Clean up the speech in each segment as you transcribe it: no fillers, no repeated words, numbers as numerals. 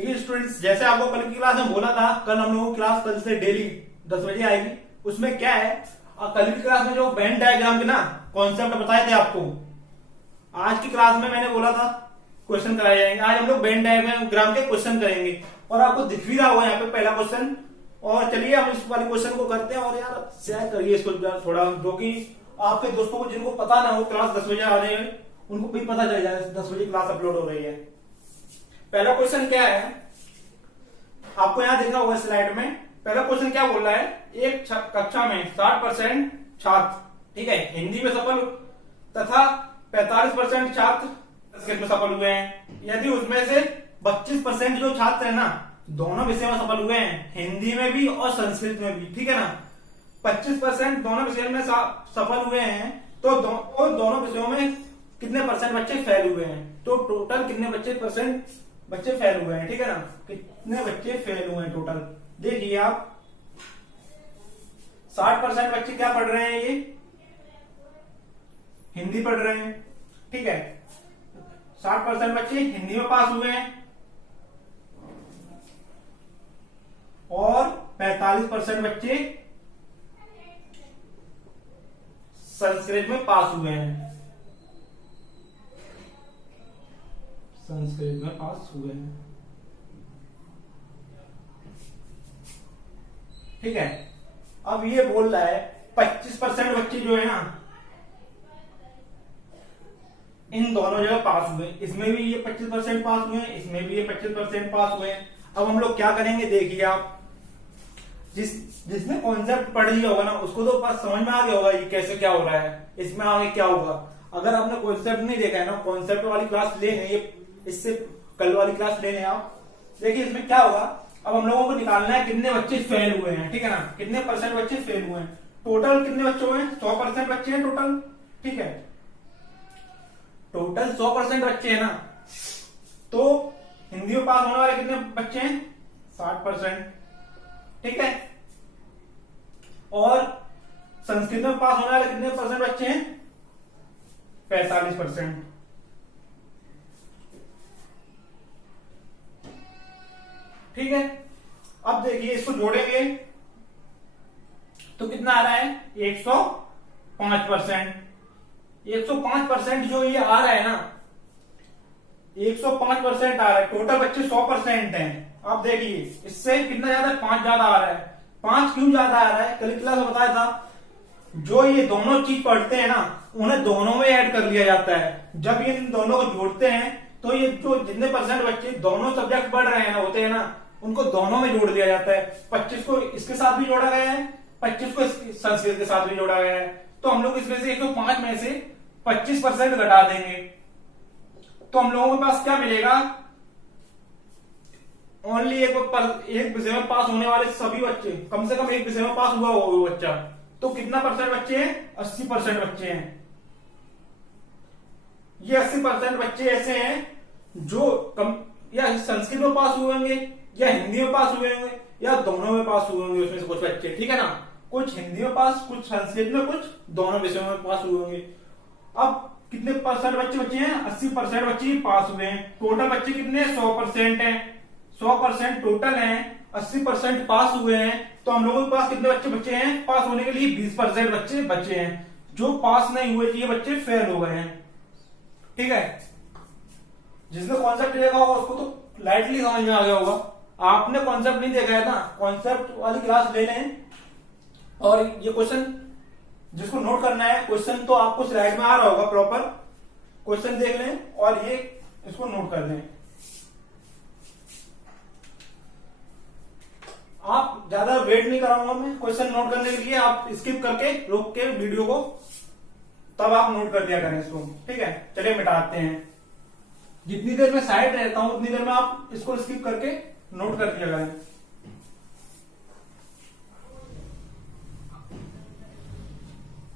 देखिए स्टूडेंट्स, जैसे आपको कल की क्लास में बोला था, कल हम लोगों की क्लास कल से डेली 10 बजे आएगी। उसमें क्या है, कल की क्लास में जो वेन डायग्राम के ना कॉन्सेप्ट बताए थे आपको, आज की क्लास में मैंने बोला था क्वेश्चन कराए जाएंगे। आज हम लोग वेन डायग्राम के क्वेश्चन करेंगे और आपको दिख भी रहा होगा यहाँ पे पहला क्वेश्चन। और चलिए हम इस वाले क्वेश्चन को करते हैं। और यार शेयर करिए इसको थोड़ा, जो कि आपके दोस्तों को जिनको पता ना हो क्लास 10 बजे आने में, उनको भी पता चल जाए 10 बजे क्लास अपलोड हो रही है। पहला क्वेश्चन क्या है, आपको यहां देखना होगा स्लाइड में। पहला क्वेश्चन क्या बोल रहा है, एक कक्षा में 60% छात्र, ठीक है, हिंदी में सफल तथा 45% छात्र संस्कृत में सफल हुए हैं। यदि उसमें से 25% जो छात्र है ना, दोनों विषय में सफल हुए हैं, हिंदी में भी और संस्कृत में भी, ठीक है ना, 25% दोनों विषय में सफल हुए हैं, तो दोनों विषयों में कितने परसेंट बच्चे फेल हुए हैं, तो टोटल कितने परसेंट बच्चे फेल हुए हैं, ठीक है ना, कितने बच्चे फेल हुए हैं टोटल। देखिए आप 60% बच्चे क्या पढ़ रहे हैं, ये हिंदी पढ़ रहे हैं, ठीक है, 60% बच्चे हिंदी में पास हुए हैं और 45% बच्चे संस्कृत में पास हुए हैं, संस्कृत में पास हुए हैं, ठीक है। अब ये बोल रहा है 25% बच्चे जो है ना, इन दोनों जगह पास हुए, इसमें भी ये 25% पास हुए हैं, इसमें भी ये 25% पास हुए हैं। अब हम लोग क्या करेंगे, देखिए आप, जिसने कॉन्सेप्ट पढ़ लिया होगा ना, उसको तो पास समझ में आ गया होगा ये कैसे क्या हो रहा है, इसमें आगे क्या होगा। अगर आपने कॉन्सेप्ट नहीं देखा है ना, कॉन्सेप्ट वाली क्लास ले लें, ये इससे कल वाली क्लास ले लें आप, देखिए इसमें क्या होगा। अब हम लोगों को निकालना है कितने बच्चे फेल हुए हैं, ठीक है ना, कितने परसेंट बच्चे फेल हुए हैं। टोटल कितने बच्चे हुए हैं, 100% बच्चे हैं टोटल, ठीक है, टोटल 100% बच्चे हैं ना, तो हिंदी में पास होने वाले कितने बच्चे हैं, 60%, ठीक है, और संस्कृत में पास होने वाले कितने परसेंट बच्चे हैं, 45%, ठीक है। अब देखिए इसको जोड़ेंगे तो कितना आ रहा है, 105%। 105% जो ये आ रहा है ना, 105% आ रहा है, टोटल बच्चे 100% हैं। आप देखिए इससे कितना ज्यादा है, 5 ज्यादा आ रहा है। 5 क्यों ज्यादा आ रहा है, कल क्लास में बताया था, जो ये दोनों चीज पढ़ते हैं ना, उन्हें दोनों में ऐड कर लिया जाता है। जब ये इन दोनों को जोड़ते हैं तो ये जो जितने परसेंट बच्चे दोनों सब्जेक्ट पढ़ रहे हैं ना, होते हैं ना, उनको दोनों में जोड़ दिया जाता है। 25 को इसके साथ भी जोड़ा गया है, 25 को संस्कृत के साथ भी जोड़ा गया है। तो हम लोग इसमें से 105 में से 25% घटा देंगे, तो हम लोगों के पास क्या मिलेगा, ओनली एक विषय में पास होने वाले सभी बच्चे, कम से कम एक विषय में पास हुआ वो बच्चा, तो कितना परसेंट बच्चे हैं, 80% बच्चे हैं। ये 80% बच्चे ऐसे हैं जो या संस्कृत में पास हुए होंगे, या हिंदी में पास हुए होंगे, या दोनों में पास हुए होंगे। उसमें से कुछ बच्चे, ठीक है ना, कुछ हिंदी में पास, कुछ संस्कृत में, कुछ दोनों विषयों में पास हुए होंगे। अब कितने परसेंट बच्चे बचे हैं, 80% बच्चे पास हुए हैं। टोटल बच्चे कितने, 100% हैं, 100% टोटल हैं, 80% पास हुए हैं। तो हम लोगों के पास कितने बच्चे बचे हैं, पास होने के लिए 20% बच्चे बचे हैं। जो पास नहीं हुए, ये बच्चे फेल हो गए हैं, ठीक है। जिसने कॉन्सेप्ट देखा होगा उसको तो लाइटली समझ में आ गया होगा। आपने कॉन्सेप्ट नहीं देखा है ना, कॉन्सेप्ट वाली क्लास ले लें। और ये क्वेश्चन जिसको नोट करना है, क्वेश्चन तो आपको स्लाइड में आ रहा होगा, प्रॉपर क्वेश्चन देख लें और ये इसको नोट कर लें। आप ज्यादा वेट नहीं कराऊंगा मैं क्वेश्चन नोट करने के लिए, आप स्किप करके रोक के वीडियो को, तब आप नोट कर दिया करें इसको, ठीक है। चलिए मिटाते हैं, जितनी देर में साइड रहता हूं उतनी देर में आप इसको स्किप करके नोट कर दिया करें।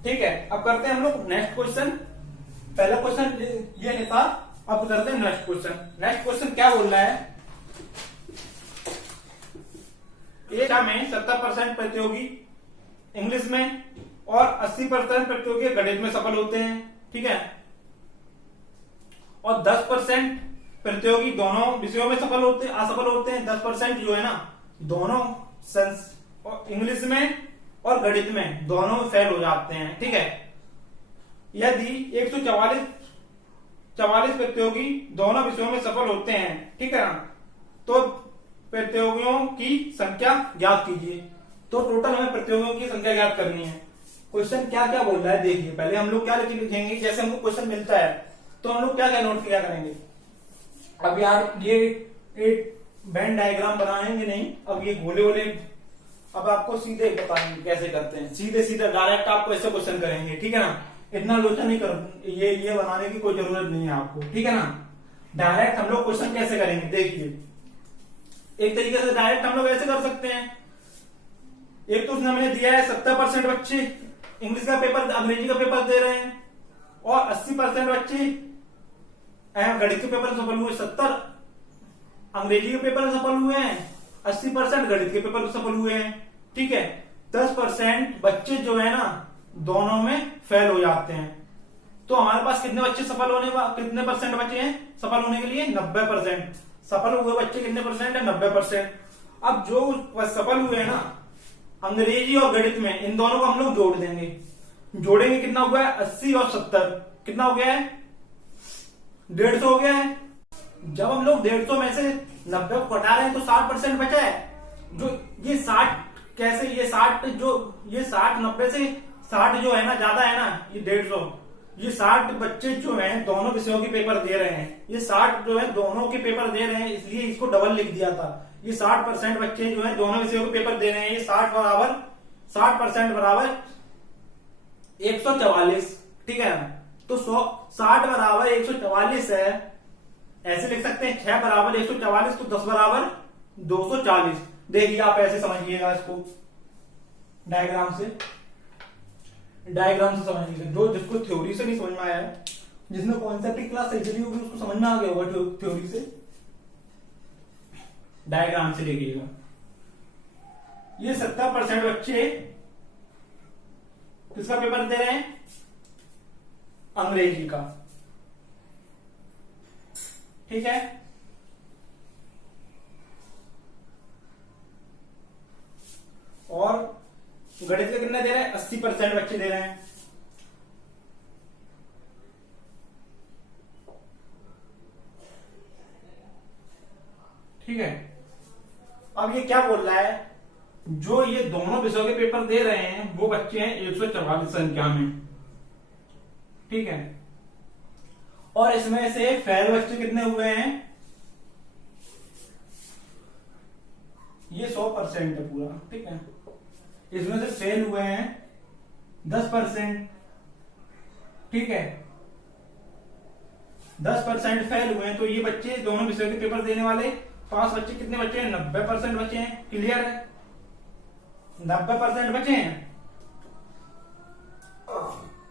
ठीक है, अब करते हैं हम लोग नेक्स्ट क्वेश्चन। पहला क्वेश्चन ये नहीं था, अब करते हैं नेक्स्ट क्वेश्चन। नेक्स्ट क्वेश्चन क्या बोल रहा है, में 70% प्रतियोगी इंग्लिश में और 80% प्रतियोगी गणित में सफल होते हैं, ठीक है, और 10% प्रतियोगी दोनों विषयों में असफल होते हैं। 10% जो है ना दोनों इंग्लिश में और गणित में दोनों में फेल हो जाते हैं। ठीक है, यदि 144 प्रतियोगी दोनों विषयों में सफल होते हैं, ठीक है ना, तो प्रतियोगियों की संख्या ज्ञात कीजिए। तो टोटल हमें प्रतियोगियों की संख्या ज्ञात करनी है। क्वेश्चन क्या क्या बोल रहा है देखिए। पहले हम लोग क्या लिखेंगे, जैसे हमको क्वेश्चन मिलता है तो हम लोग क्या क्या नोट किया करेंगे। अब यार ये एक वेन डायग्राम बनाएंगे नहीं, अब ये गोले गोले अब आपको सीधे बताएंगे कैसे करते हैं। सीधे सीधे डायरेक्ट आपको ऐसे क्वेश्चन करेंगे, ठीक है ना। इतना लोचा नहीं कर, ये बनाने की कोई जरूरत नहीं है आपको, ठीक है ना। डायरेक्ट हम लोग क्वेश्चन कैसे करेंगे देखिए। एक तरीके से डायरेक्ट हम लोग ऐसे कर सकते हैं। एक तो उसने हमें दिया है 70% बच्चे इंग्लिश का पेपर, अंग्रेजी का पेपर दे रहे हैं और 80% बच्चे गणित के पेपर सफल हुए। 70 अंग्रेजी के पेपर सफल हुए हैं, 80% गणित के पेपर सफल हुए हैं, ठीक है। 10% बच्चे जो है ना दोनों में फेल हो जाते हैं। तो हमारे पास कितने बच्चे कितने परसेंट बचे हैं सफल होने के लिए? 90%। सफल हुए बच्चे कितने परसेंट है? 90%। अब जो सफल हुए हैं ना अंग्रेजी और गणित में, इन दोनों को हम लोग जोड़ देंगे। जोड़ेंगे कितना हुआ है? 80 और 70 कितना हो गया है? 150 हो गया है। जब हम लोग 150 में से 90 को घटा रहे हैं तो 60% बचा है। जो ये 60 कैसे, ये 60 90 से 60 जो है ना ज्यादा है ना, ये 150। ये 60 बच्चे जो हैं दोनों विषयों के पेपर दे रहे हैं, ये 60 जो है दोनों के पेपर दे रहे हैं, इसलिए इसको डबल लिख दिया था। ये 60% बच्चे जो है दोनों विषयों के पेपर दे रहे हैं। ये 60% बराबर 144, ठीक है। तो 60 बराबर 144 है, ऐसे लिख सकते हैं। 6 बराबर 144 तो 10 बराबर 240। देखिए आप ऐसे समझिएगा इसको, डायग्राम से समझिएगा। जो जिसको थ्योरी से नहीं समझ में आया है, जिसने कॉन्सेप्ट की क्लास सही चली होगी उसको समझ में आ गया होगा थ्योरी से। डायग्राम से देखिएगा। ये 70% बच्चे किसका पेपर दे रहे हैं? अंग्रेजी का, ठीक है। और गणित के कितने दे रहे हैं? 80% बच्चे दे रहे हैं, ठीक है। अब ये क्या बोल रहा है, जो ये दोनों विषयों के पेपर दे रहे हैं वो बच्चे हैं 144 संख्या में, ठीक है। और इसमें से फेल बच्चे कितने हुए हैं? ये 100% है पूरा, ठीक है। इसमें से फेल हुए हैं 10%, ठीक है। 10% फेल हुए हैं, तो ये बच्चे दोनों विषयों के पेपर देने वाले 5 बच्चे कितने बच्चे हैं? 90% बचे हैं। क्लियर है? 90% बचे हैं,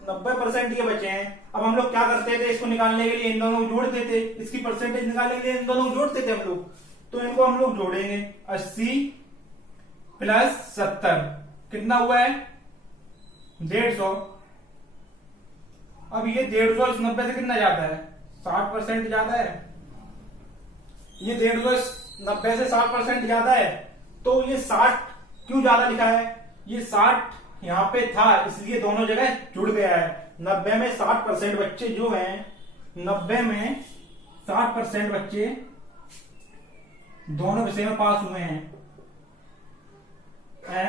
90% ये बचे हैं। अब हम लोग क्या करते थे, इसको निकालने के लिए इन दोनों को जोड़ते थे। इसकी परसेंटेज निकालने के लिए इन दोनों को जोड़ते थे हम लोग। तो इनको हम लोग जोड़ेंगे। 80 प्लस 70 कितना हुआ है? 150। अब ये 150 इस 90 से कितना जाता है? 60% जाता है। ये 150 90 से 60% ज्यादा है, तो ये 60 क्यों ज्यादा लिखा है? ये 60 यहां पे था इसलिए दोनों जगह जुड़ गया है। 90 में 60% बच्चे जो हैं, 90 में 60% बच्चे दोनों विषय में पास हुए हैं,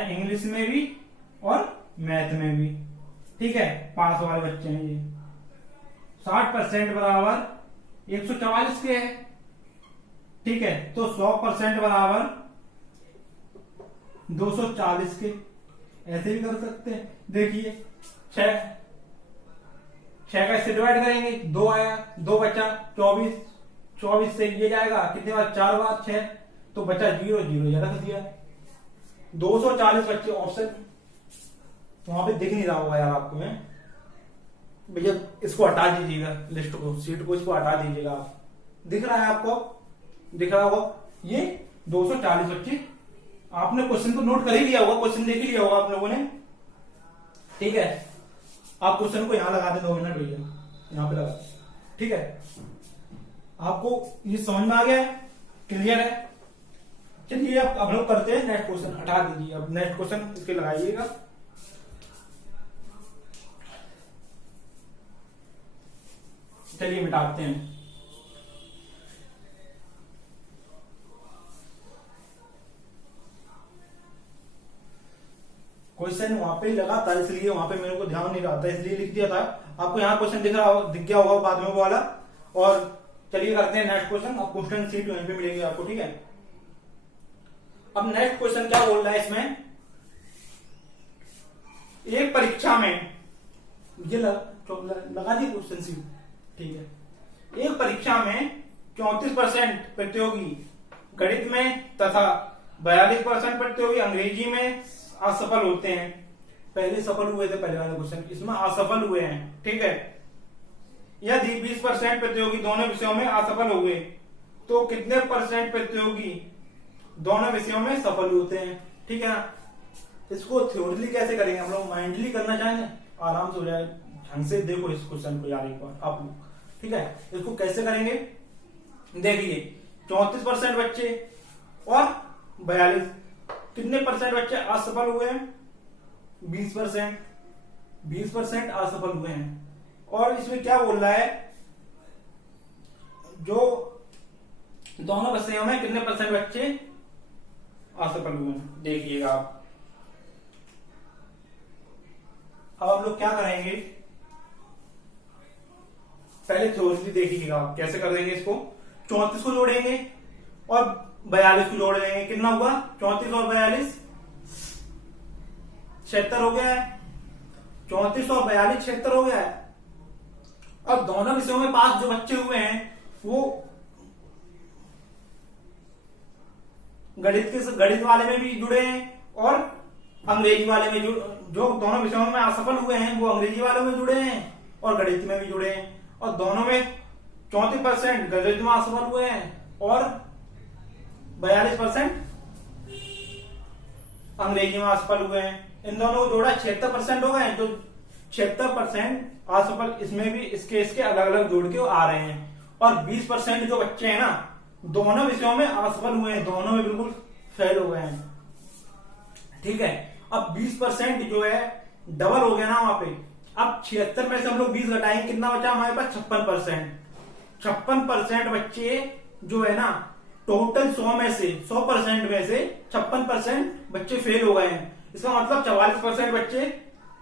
इंग्लिश में भी और मैथ में भी, ठीक है। पास वाले बच्चे हैं ये। 60% बराबर 144 के है, ठीक है। तो 100% बराबर 240 के। ऐसे भी कर सकते हैं। देखिए 6 का इससे डिवाइड करेंगे, 2 आया, 2 बचा 24 से ये जाएगा कितने बार? 4 बार 6, तो बचा 0 0 रख दिया। 240 बच्चे ऑप्शन वहां पे दिख नहीं रहा होगा यार आपको। मैं भैया इसको हटा दीजिएगा, लिस्ट को, सीट को इसको हटा दीजिएगा। आप दिख रहा है आपको? दिख रहा होगा ये 240 बच्चे। आपने क्वेश्चन को नोट कर ही लिया होगा, क्वेश्चन देख ही लिया होगा आप लोगों ने, ठीक है। आप क्वेश्चन को यहां लगा दें 2 मिनट भैया, यहां पे लगा, ठीक है। आपको ये समझ में आ गया है, क्लियर है? चलिए अब हम लोग करते हैं नेक्स्ट क्वेश्चन। हटा दीजिए, अब नेक्स्ट क्वेश्चन इसके लगाइएगा। चलिए मिटाते हैं। क्वेश्चन वहां पे लगा था, इसलिए वहां पे मेरे को ध्यान नहीं रहा था, इसलिए लिख दिया था। आपको यहाँ क्वेश्चन दिख गया होगा बाद में वो वाला। और चलिए करते हैं नेक्स्ट क्वेश्चन। अब क्वेश्चन सीट वहीं पे मिलेगी आपको, ठीक है? अब नेक्स्ट क्वेश्चन क्या बोल रहा है इसमें, एक परीक्षा में ये लगा दी क्वेश्चन सीट, ठीक है? एक परीक्षा में 34% प्रतियोगी गणित में तथा 42% प्रतियोगी अंग्रेजी में असफल होते हैं। पहले सफल हुए थे, पहले वाले क्वेश्चन, इसमें असफल हुए हैं, ठीक है? यदि 20% प्रतियोगी दोनों विषयों में असफल हुए तो कितने परसेंट प्रतियोगी दोनों विषयों में सफल होते हैं, ठीक है ना? इसको थ्योरेटिकली कैसे करेंगे हम लोग, माइंडली करना चाहेंगे, आराम से हो जाए। ढंग से देखो इस क्वेश्चन को यार एक बार आप लोग, ठीक है? इसको कैसे करेंगे, देखिए 34% बच्चे और 42, कितने परसेंट बच्चे असफल हुए हैं? 20%। 20% असफल हुए हैं। और इसमें क्या बोल रहा है, जो दोनों विषयों में कितने परसेंट बच्चे असफल हुए हैं, देखिएगा आप। अब हम लोग क्या करेंगे, पहले थ्योरी देखिएगा आप कैसे कर देंगे इसको। 34 को जोड़ेंगे और 42 को जोड़ देंगे, कितना हुआ? 34 और 42 76 हो गया है। 34 और 42 76 हो गया है। अब दोनों विषयों में पास जो बच्चे हुए हैं वो गणित वाले में भी जुड़े हैं और अंग्रेजी वाले में जो दोनों विषयों में असफल हुए हैं वो अंग्रेजी वालों में जुड़े हैं और गणित में भी जुड़े हैं। और दोनों में 34% गणित में असफल हुए हैं और 42% अंग्रेजी में असफल हुए हैं। इन दोनों को जोड़ा 76% हो गए। जो 76% असफल, इसमें भी इसके अलग अलग जोड़ के आ रहे हैं। और 20% जो बच्चे हैं ना, दोनों विषयों में असफल हुए हैं, दोनों में बिल्कुल फेल हो गए हैं, ठीक है? अब 20% जो है डबल हो गया ना वहां पे। अब 76 में से हम लोग 20 घटाएंगे, कितना बचा हमारे पास? 56%। 56% बच्चे जो है ना, टोटल 100 में से 100% में से 56% बच्चे फेल हो गए हैं। इसका मतलब 44% बच्चे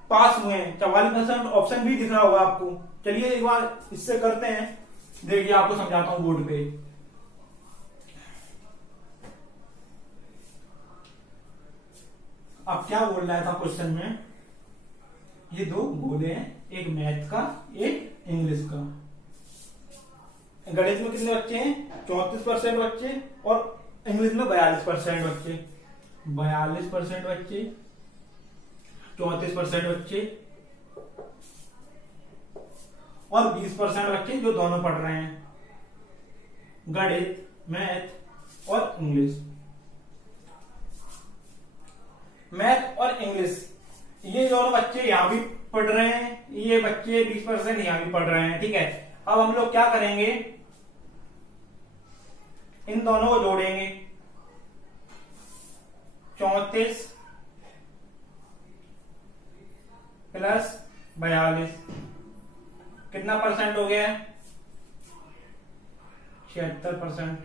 पास हुए हैं। 44% ऑप्शन भी दिख रहा होगा आपको। चलिए एक बार इससे करते हैं, देखिए आपको समझाता हूं बोर्ड पे। अब क्या बोल रहा था क्वेश्चन में, ये दो बोले हैं, एक मैथ का एक इंग्लिश का। गणित में कितने बच्चे हैं? 34% बच्चे और इंग्लिश में 42% बच्चे। 42% बच्चे, 34% बच्चे और 20% बच्चे जो दोनों पढ़ रहे हैं, गणित, मैथ और इंग्लिश। मैथ और इंग्लिश, ये दोनों बच्चे यहां भी पढ़ रहे हैं, ये बच्चे 20% यहां भी पढ़ रहे हैं, ठीक है? अब हम लोग क्या करेंगे, इन दोनों को जोड़ेंगे। 34 प्लस 42 कितना परसेंट हो गया? 76%,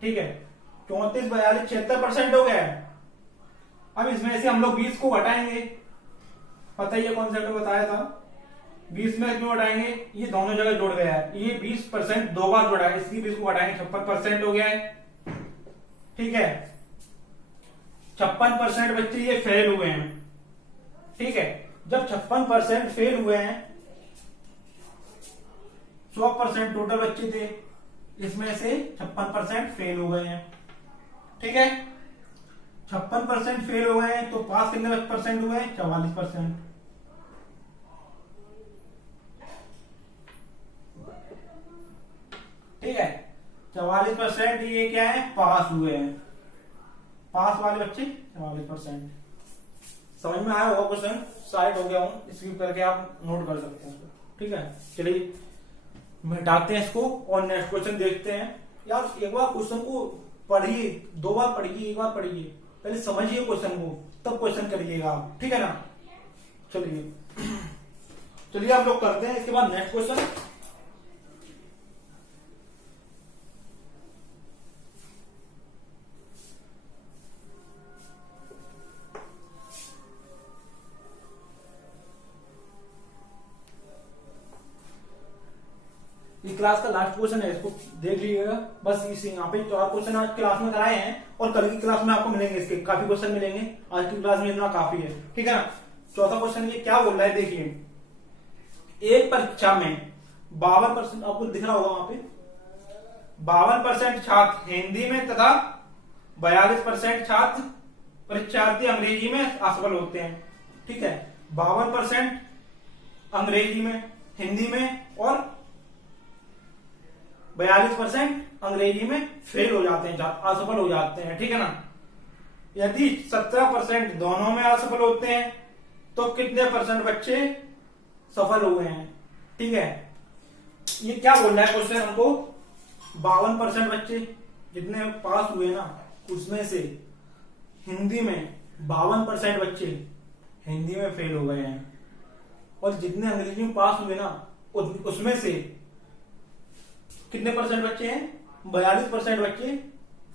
ठीक है? 34, 42, 76% हो गया है। अब इसमें से हम लोग 20 को घटाएंगे, पता ही है कॉन्सेप्ट बताया था। 20 में क्यों घटाएंगे, ये दोनों जगह जुड़ गया है, ये 20% दो बार जुड़ा है, इसकी 20 को घटाएंगे, 56% हो गया है, ठीक है? 56% बच्चे ये फेल हुए हैं, ठीक है? जब 56% फेल हुए हैं, 100% टोटल बच्चे थे, इसमें से 56% फेल हो गए हैं, ठीक है? 56% फेल हो गए हैं तो पास कितने परसेंट हुए? 44%, ठीक है? 44% ये क्या है? पास हुए हैं। पास वाले बच्चे 44%। समझ में आया होगा क्वेश्चन? साइड हो गया हूं, स्किप करके आप नोट कर सकते हैं, ठीक है? चलिए मिटाते हैं इसको और नेक्स्ट क्वेश्चन देखते हैं। यार एक बार क्वेश्चन को पढ़िए, 2 बार पढ़िए, 1 बार पढ़िए, पहले समझिए क्वेश्चन को, तब क्वेश्चन करिएगा आप, ठीक है ना। चलिए आप लोग करते हैं इसके बाद नेक्स्ट क्वेश्चन। ये क्लास का लास्ट क्वेश्चन है, इसको देख लीजिएगा बस। इसी यहाँ पे 4 क्वेश्चन आज क्लास में कराए हैं और कल की क्लास में आपको मिलेंगे, इसके काफी क्वेश्चन मिलेंगे। आज की क्लास में इतना काफी है, ठीक है ना। चौथा क्वेश्चन ये क्या बोल रहा है, देखिए। एक परीक्षा में 52%, आपको दिख रहा होगा वहां पे, 52% छात्र हिंदी में तथा 42% छात्र परीक्षार्थी अंग्रेजी में असफल होते हैं, ठीक है। 52% अंग्रेजी में, हिंदी में, और 42% अंग्रेजी में फेल हो जाते हैं, असफल हो जाते हैं, ठीक है ना। यदि 17% दोनों में असफल होते हैं तो कितने परसेंट बच्चे सफल हुए हैं, ठीक है। ये क्या बोल रहा है क्वेश्चन हमको, 52% बच्चे जितने पास हुए ना, उसमें से हिंदी में 52% बच्चे हिंदी में फेल हो गए हैं, और जितने अंग्रेजी में पास हुए ना, उसमें से कितने परसेंट बच्चे हैं, 42% बच्चे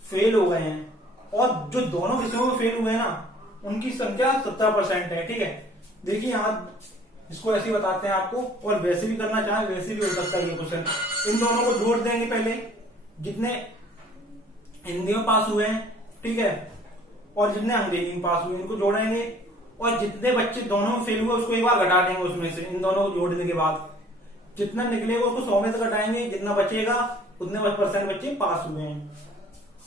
फेल हो गए हैं, और जो दोनों विषयों में फेल हुए हैं ना, उनकी संख्या 17% है, ठीक है। देखिए यहाँ इसको ऐसे ही बताते हैं आपको, और वैसे भी करना चाहे वैसे भी हो सकता है ये क्वेश्चन। इन दोनों को जोड़ देंगे पहले, जितने हिंदी में पास हुए हैं, ठीक है, और जितने अंग्रेजी में पास हुए इनको जोड़ेंगे, और जितने बच्चे दोनों में फेल हुए उसको एक बार घटा देंगे उसमें से। इन दोनों को जोड़ने के बाद जितना निकलेगा उसको 100 में से घटाएंगे, जितना बचेगा उतने परसेंट बच्चे पास हुए हैं।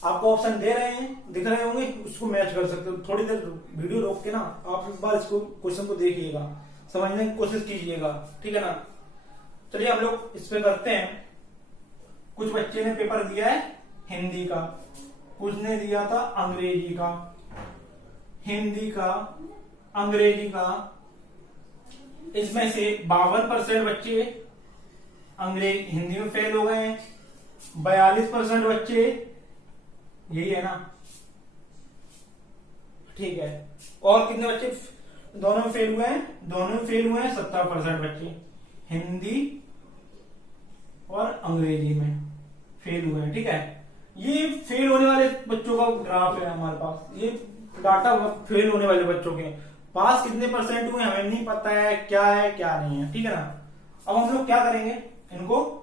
आपको ऑप्शन दे रहे हैं, दिख रहे होंगे, उसको मैच कर सकते हो। थोड़ी देर वीडियो रोक के ना आप एक बार इसको क्वेश्चन को देखिएगा, समझने की कोशिश कीजिएगा, ठीक है ना। चलिए हम लोग इस पे करते हैं। कुछ बच्चे ने पेपर दिया है हिंदी का, कुछ ने दिया था अंग्रेजी का, हिंदी का, अंग्रेजी का। इसमें से 52% बच्चे हिंदी में फेल हो गए हैं, 42% बच्चे, यही है ना, ठीक है। और कितने बच्चे दोनों में फेल हुए हैं, दोनों में फेल हुए हैं 17% बच्चे हिंदी और अंग्रेजी में फेल हुए हैं, ठीक है। ये फेल होने वाले बच्चों का ग्राफ है हमारे पास, ये डाटा फेल होने वाले बच्चों के। पास कितने परसेंट हुए हमें नहीं पता है, क्या नहीं है, ठीक है ना। अब हम लोग क्या करेंगे, इनको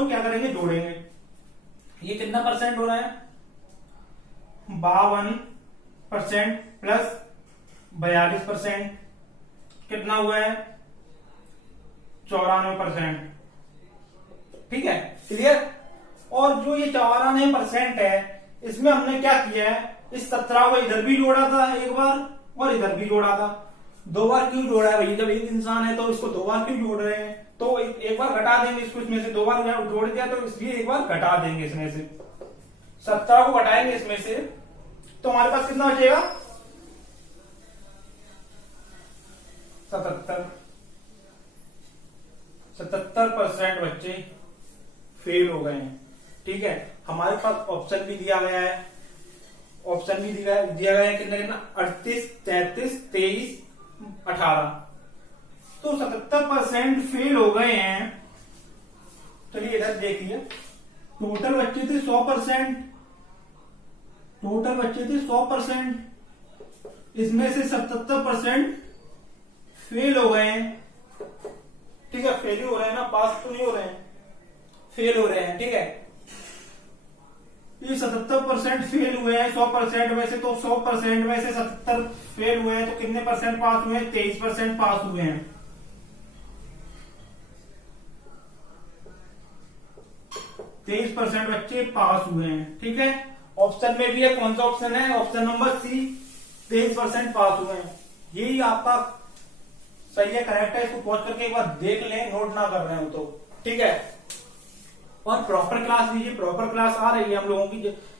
क्या करेंगे, जोड़ेंगे। ये कितना परसेंट हो रहा है, 52% प्लस 42% कितना हुआ है, 94%, ठीक है, क्लियर। और जो ये 94% है, इसमें हमने क्या किया है, इस 17 को इधर भी जोड़ा था एक बार और इधर भी जोड़ा था। 2 बार क्यों जोड़ा है भैया, जब एक इंसान है तो इसको 2 बार क्यों जोड़ रहे हैं, तो एक बार घटा देंगे इसको, इसमें से 2 बार जोड़ दिया तो इसलिए एक बार घटा देंगे इसमें से। 17 को घटाएंगे इसमें से, तो हमारे पास कितना बचेगा, 77% बच्चे फेल हो गए हैं, ठीक है। हमारे पास ऑप्शन भी दिया गया है, ऑप्शन भी दिया गया है कितना 38, 33, 23, 18, तो 77% फेल हो गए हैं। चलिए इधर देखिए, टोटल बच्चे थे 100%, टोटल बच्चे थे 100%, इसमें से 77% फेल हो गए हैं, ठीक है। फेल हो रहे हैं ना, पास तो नहीं हो रहे हैं, फेल हो रहे हैं, ठीक है। ये 77% फेल हुए हैं 100% में से, तो 100% में से 77 फेल हुए हैं, तो कितने परसेंट पास हुए हैं, 23% पास हुए हैं। 23% बच्चे पास हुए हैं, ठीक है। ऑप्शन में भी है, कौन सा ऑप्शन है, ऑप्शन नंबर सी, 23% पास हुए हैं। यही आपका सही है, करेक्ट है। इसको पॉज करके एक बार देख लें, नोट ना कर रहे हो तो, ठीक है। और प्रॉपर क्लास लीजिए। प्रॉपर क्लास आ रही है हम लोगों की,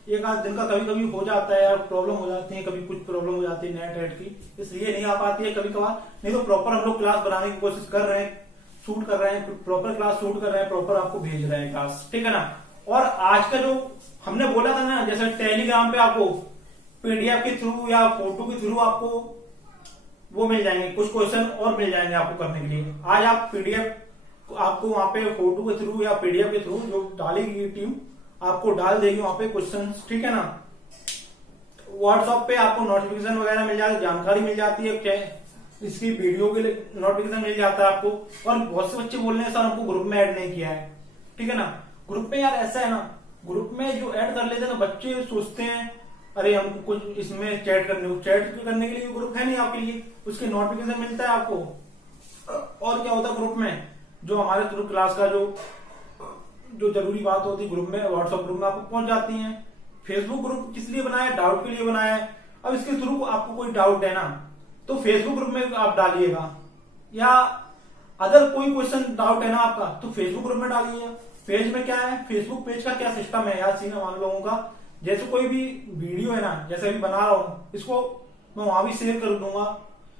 एक आध दिन का कभी कभी हो जाता है यार, प्रॉब्लम हो जाती है, कभी कुछ प्रॉब्लम हो जाती है नेट वेट की, इसलिए नहीं आ पाती है कभी कभार। नहीं तो प्रॉपर हम लोग क्लास बनाने की कोशिश कर रहे हैं, शूट कर रहे हैं, प्रॉपर क्लास शूट कर रहे हैं, प्रॉपर आपको भेज रहे हैं क्लास, ठीक है ना। और आज का जो हमने बोला था ना, जैसे टेलीग्राम पे आपको पीडीएफ के थ्रू या फोटो के थ्रू आपको वो मिल जाएंगे, कुछ क्वेश्चन और मिल जाएंगे आपको करने के लिए। आज आप पीडीएफ आपको वहां पे फोटो के थ्रू या पीडीएफ के थ्रू जो डालेगी टीम आपको डाल देगी वहां पे क्वेश्चन, ठीक है ना। व्हाट्सएप पे आपको नोटिफिकेशन वगैरह मिल जाती है, जानकारी मिल जाती है, क्या इसकी वीडियो के लिए नोटिफिकेशन मिल जाता है आपको। और बहुत से बच्चे बोल रहे हैं सर हमको ग्रुप में ऐड नहीं किया है, ठीक है ना। ग्रुप में यार ऐसा है ना, ग्रुप में जो ऐड कर लेते हैं ना बच्चे सोचते हैं अरे हमको कुछ इसमें चैट करने के लिए ग्रुप है नहीं आपके लिए, उसके नोटिफिकेशन मिलता है आपको। और क्या होता है ग्रुप में, जो हमारे थ्रू क्लास का जो जरूरी बात होती है ग्रुप में, व्हाट्सएप ग्रुप में आपको पहुंच जाती है। फेसबुक ग्रुप किस लिए बनाया है, डाउट के लिए बनाया है। अब इसके थ्रू आपको कोई डाउट है ना तो फेसबुक ग्रुप में आप डालिएगा, या अदर कोई क्वेश्चन डाउट है ना आपका तो फेसबुक ग्रुप में डालिएगा। पेज में क्या है, फेसबुक पेज का क्या सिस्टम है यार, सीन हम लोगों का, जैसे कोई भी वीडियो है ना, जैसे अभी बना रहा हूं इसको मैं वहां भी शेयर कर दूंगा,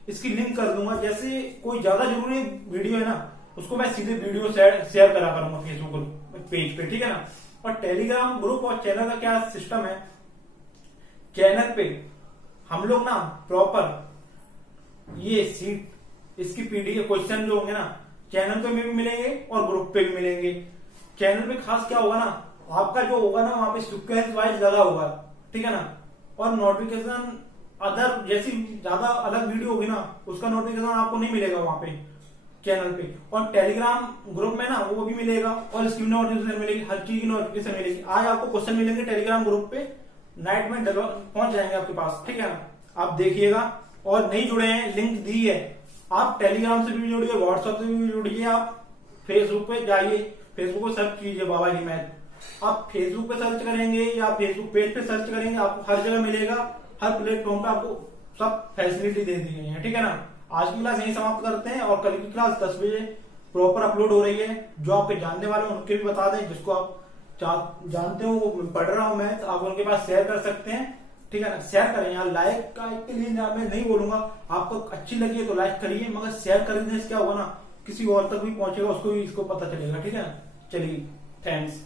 इसकी लिंक कर दूंगा। जैसे कोई ज्यादा जरूरी वीडियो है ना उसको मैं सीधे वीडियो शेयर करा करूंगा फेसबुक ग्रुप पेज पे, ठीक है ना। और टेलीग्राम ग्रुप और चैनल का क्या सिस्टम है, चैनल पे हम लोग ना प्रॉपर ये सीट इसकी पीडीएफ क्वेश्चन जो होंगे ना चैनल पे भी मिलेंगे और ग्रुप पे भी मिलेंगे। चैनल पे खास क्या होगा ना, आपका जो होगा ना वहां पे सीक्वेंस वाइज ज्यादा होगा, ठीक है ना। और नोटिफिकेशन अदर जैसी ज्यादा अलग वीडियो होगी ना उसका नोटिफिकेशन आपको नहीं मिलेगा वहां पे चैनल पे। और टेलीग्राम ग्रुप में ना वो भी मिलेगा और इसकी नोटिफिकेशन मिलेगी, हर चीज की नोटिफिकेशन मिलेगी। आज आपको क्वेश्चन मिलेंगे टेलीग्राम ग्रुप पे, नाइट में पहुंच जाएंगे आपके पास, ठीक है ना। आप देखिएगा, और नहीं जुड़े हैं लिंक दी है, आप टेलीग्राम से भी जुड़िए, व्हाट्सएप से भी जुड़िए, आप फेसबुक पे जाइए, फेसबुक पे सर्च कीजिए बाबा जी मैथ। आप फेसबुक पे सर्च करेंगे या फेसबुक पेज पे सर्च करेंगे आपको हर जगह मिलेगा, हर प्लेटफॉर्म पे आपको सब फैसिलिटी दे दी गई है, ठीक है ना। आज की क्लास यही समाप्त करते हैं और कल की क्लास 10 बजे प्रॉपर अपलोड हो रही है। जो आपके जानने वाले हैं उनके भी बता दें, जिसको आप जानते हो वो पढ़ रहा हूं मैं, तो आप उनके पास शेयर कर सकते हैं, ठीक है ना। शेयर करें, यहाँ लाइक का के लिए मैं नहीं बोलूंगा, आपको अच्छी लगी है तो लाइक करिए, मगर शेयर करने से क्या होगा ना किसी और तक भी पहुंचेगा, उसको भी इसको पता चलेगा, ठीक है ना। चलिए, थैंक्स।